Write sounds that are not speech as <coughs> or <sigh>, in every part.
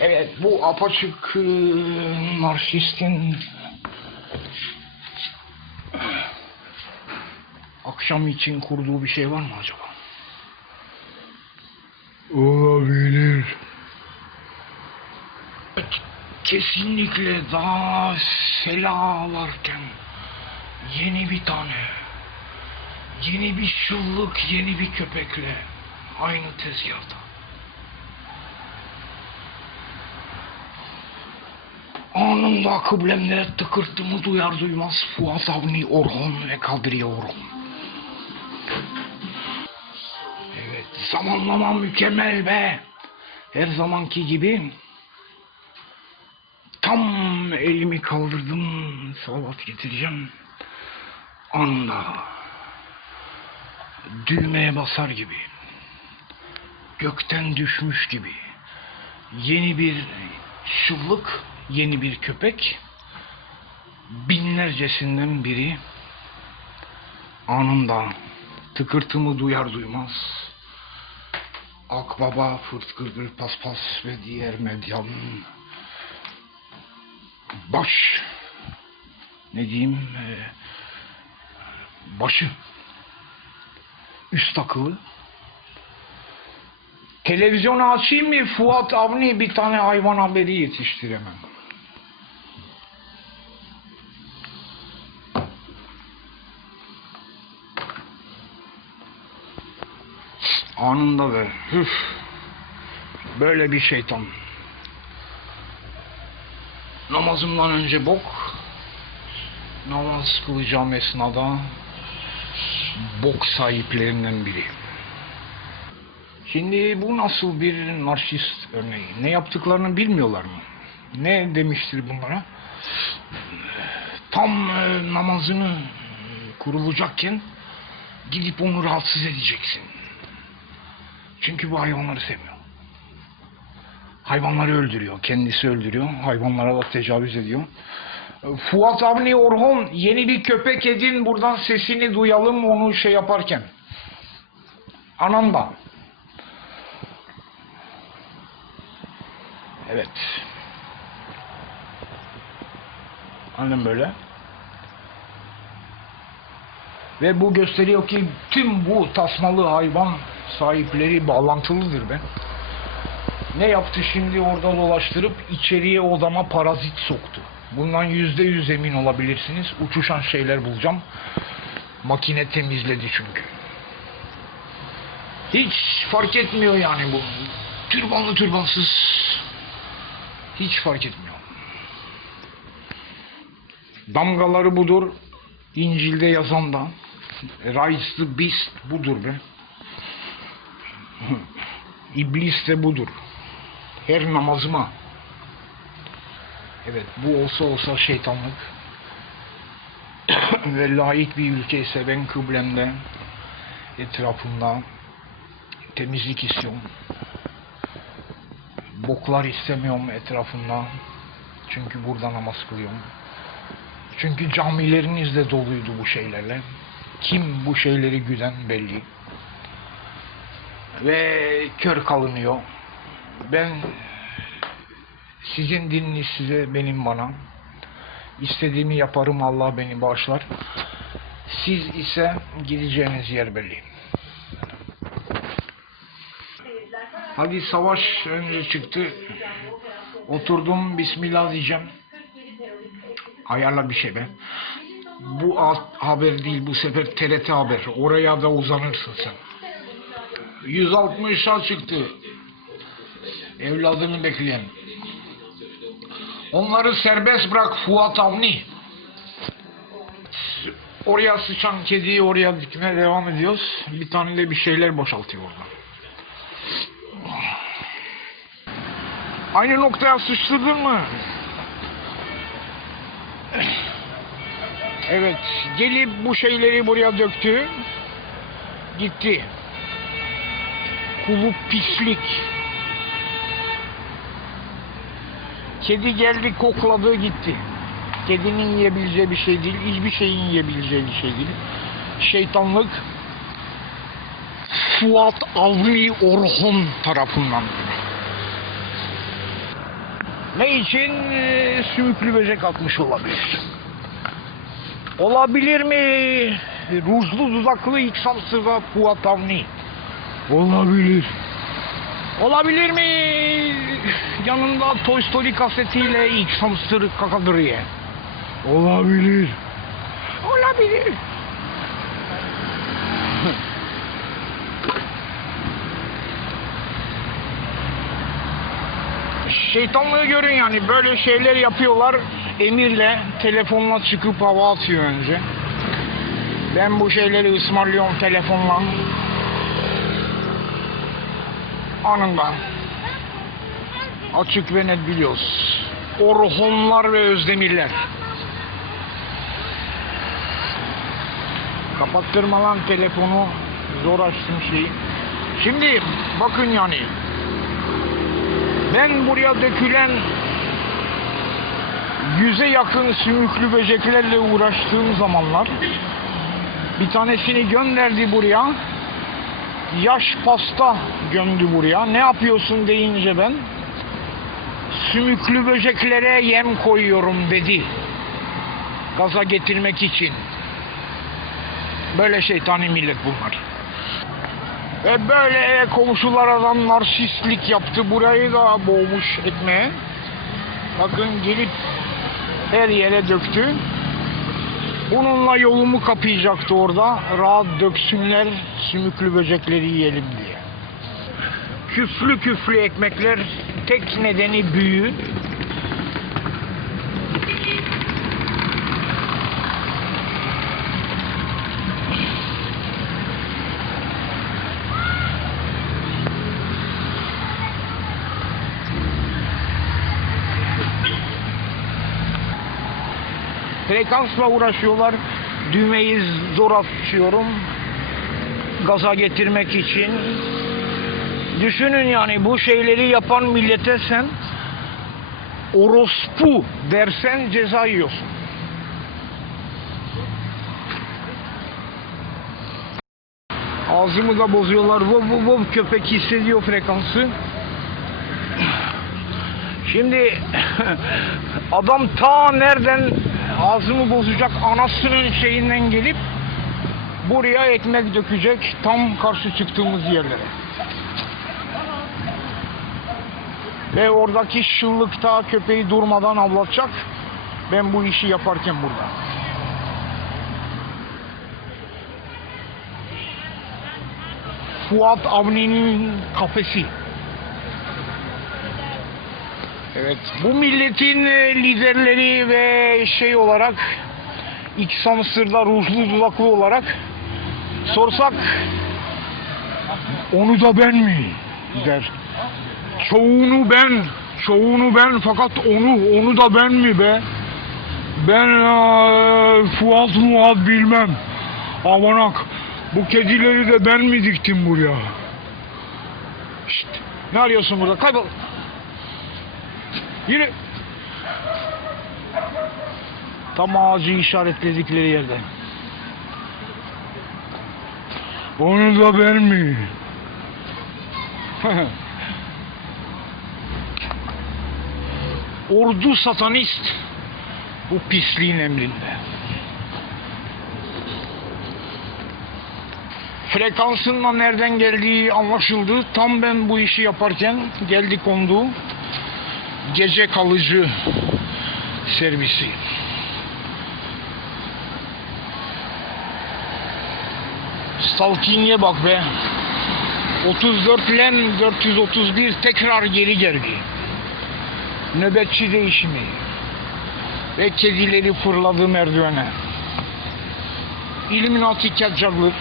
Evet bu apaçık e, narşistin akşam için kurduğu bir şey var mı acaba? Olabilir. Kesinlikle daha selalarken yeni bir tane, yeni bir şıllık, yeni bir köpekle aynı tezgahta. Anında kıblemde tıkırtımı duyar duymaz Fuat Avni Orhon ve Kadriye Orhon. Evet, zamanlama mükemmel be. Her zamanki gibi tam elimi kaldırdım, salavat getireceğim. Anda düğmeye basar gibi, gökten düşmüş gibi, yeni bir şıllık, yeni bir köpek, binlercesinden biri anında tıkırtımı duyar duymaz Akbaba, Fırt Paspas ve diğer medyan. Baş ne diyeyim e, başı üst takılı televizyonu açayım mı Fuat Avni? Bir tane hayvan haberi yetiştiremem. Anında ve hüf, böyle bir şeytan. Namazımdan önce bok, namaz kılacağım esnada bok sahiplerinden biri. Şimdi bu nasıl bir narşist örneği? Ne yaptıklarını bilmiyorlar mı? Ne demiştir bunlara? Tam e, namazını kurulacakken gidip onu rahatsız edeceksin. Çünkü bu hayvanları sevmiyor. Hayvanları öldürüyor. Kendisi öldürüyor. Hayvanlara da tecavüz ediyor. Fuat Avni Orhon yeni bir köpek edin buradan sesini duyalım onu şey yaparken. Ananda. Evet. Annem böyle. Ve bu gösteriyor ki tüm bu tasmalı hayvan sahipleri bağlantılıdır be. Ne yaptı şimdi orada dolaştırıp içeriye odama parazit soktu. Bundan yüzde yüz emin olabilirsiniz. Uçuşan şeyler bulacağım. Makine temizledi çünkü. Hiç fark etmiyor yani bu. Türbanlı türbansız. Hiç fark etmiyor. Damgaları budur. İncil'de yazan da. Rise the Beast budur be. İblis de budur. Her namazıma. Evet bu olsa olsa şeytanlık. <coughs> Ve layık bir ülke ise ben kıblemde etrafımda temizlik istiyorum. Boklar istemiyorum etrafımda. Çünkü burada namaz kılıyorum. Çünkü camileriniz de doluydu bu şeylerle. Kim bu şeyleri güden belli ve kör kalınıyor. Ben sizin dininiz size, benim bana. İstediğimi yaparım, Allah beni bağışlar. Siz ise gideceğiniz yer belli. Hadi savaş önce çıktı. Oturdum, Bismillah diyeceğim. Ayarla bir şey be. Bu haber değil, bu sefer TRT haber. Oraya da uzanırsın sen. 160'a çıktı. Evladını bekleyen. Onları serbest bırak Fuat Avni. Oraya sıçan kediyi oraya dikmeye devam ediyoruz. Bir tane de bir şeyler boşaltıyor orada. Aynı noktaya sıçtırdın mı? Evet, gelip bu şeyleri buraya döktü. Gitti. Kulu pislik. Kedi geldi kokladı gitti. Kedinin yiyebileceği bir şey değil. Hiçbir şeyin yiyebileceği bir şey değil. Şeytanlık Fuat Avni Orhon tarafından. Ne için? Ee, Sümüklü böcek atmış olabilir. Olabilir mi? Ruzlu dudaklı ilk samsıza Fuat Avni. Olabilir. Olabilir mi? Yanında Toy Story kasetiyle ilk samsır kakadırıya. Olabilir. Olabilir. Şeytanlığı görün yani böyle şeyler yapıyorlar emirle telefonla çıkıp hava atıyor önce. Ben bu şeyleri ısmarlıyorum telefonla. Anında. Açık ve net biliyoruz. Orhonlar ve Özdemirler. Kapattırma lan telefonu. Zor açtım şeyi. Şimdi bakın yani. Ben buraya dökülen yüze yakın sümüklü böceklerle uğraştığım zamanlar bir tanesini gönderdi buraya. Yaş pasta gömdü buraya. Ne yapıyorsun deyince ben sümüklü böceklere yem koyuyorum dedi. Gaza getirmek için. Böyle şeytani millet bunlar. Ve böyle komşular adam narsistlik yaptı. Burayı da boğmuş etmeye. Bakın gelip her yere döktü. Bununla yolumu kapayacaktı orada. Rahat döksünler, sümüklü böcekleri yiyelim diye. Küflü küflü ekmekler tek nedeni büyü. Frekansla uğraşıyorlar. Düğmeyi zor açıyorum. Gaza getirmek için. Düşünün yani bu şeyleri yapan millete sen orospu dersen ceza yiyorsun. Ağzımı da bozuyorlar. Vov vov vov köpek hissediyor frekansı. Şimdi <laughs> adam ta nereden ağzımı bozacak anasının şeyinden gelip buraya ekmek dökecek tam karşı çıktığımız yerlere. Ve oradaki şıllıkta köpeği durmadan avlatacak. Ben bu işi yaparken burada. Fuat Avni'nin kafesi. Evet, bu milletin e, liderleri ve şey olarak İç Samsır'da ruhlu dudaklı olarak sorsak onu da ben mi der. Çoğunu ben, çoğunu ben fakat onu, onu da ben mi be? Ben eee, Fuat Muat bilmem. Amanak, bu kedileri de ben mi diktim buraya? Şşt, ne arıyorsun burada? Kaybol. Yürü. Tam ağacı işaretledikleri yerde. Onu da ben mi? <laughs> Ordu satanist bu pisliğin emrinde. Frekansınla nereden geldiği anlaşıldı. Tam ben bu işi yaparken geldi kondu. Gece kalıcı servisi. Stalking'e bak be. 34 len 431 tekrar geri geldi. Nöbetçi değişimi. Ve kedileri fırladı merdivene. İlluminati kaçaklık.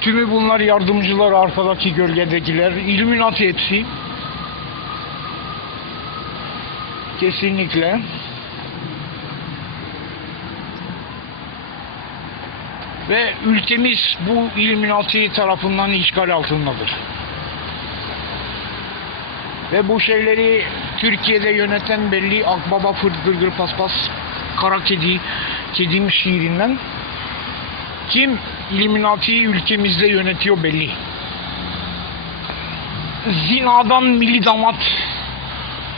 Tümü bunlar yardımcılar arkadaki gölgedekiler. İlluminati hepsi. Kesinlikle. Ve ülkemiz bu Illuminati tarafından işgal altındadır. Ve bu şeyleri Türkiye'de yöneten belli Akbaba Fırt Gırgır Paspas Kara Kedi Kedim şiirinden kim Illuminati'yi ülkemizde yönetiyor belli. Zinadan milli damat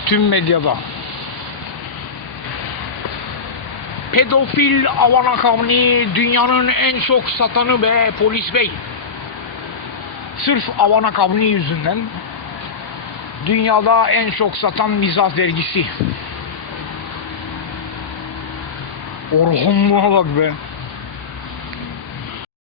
Tüm medyada. Pedofil Avana Kavni dünyanın en çok satanı be polis bey. Sırf Avana Kavni yüzünden dünyada en çok satan mizah dergisi. Orhunluğa bak be.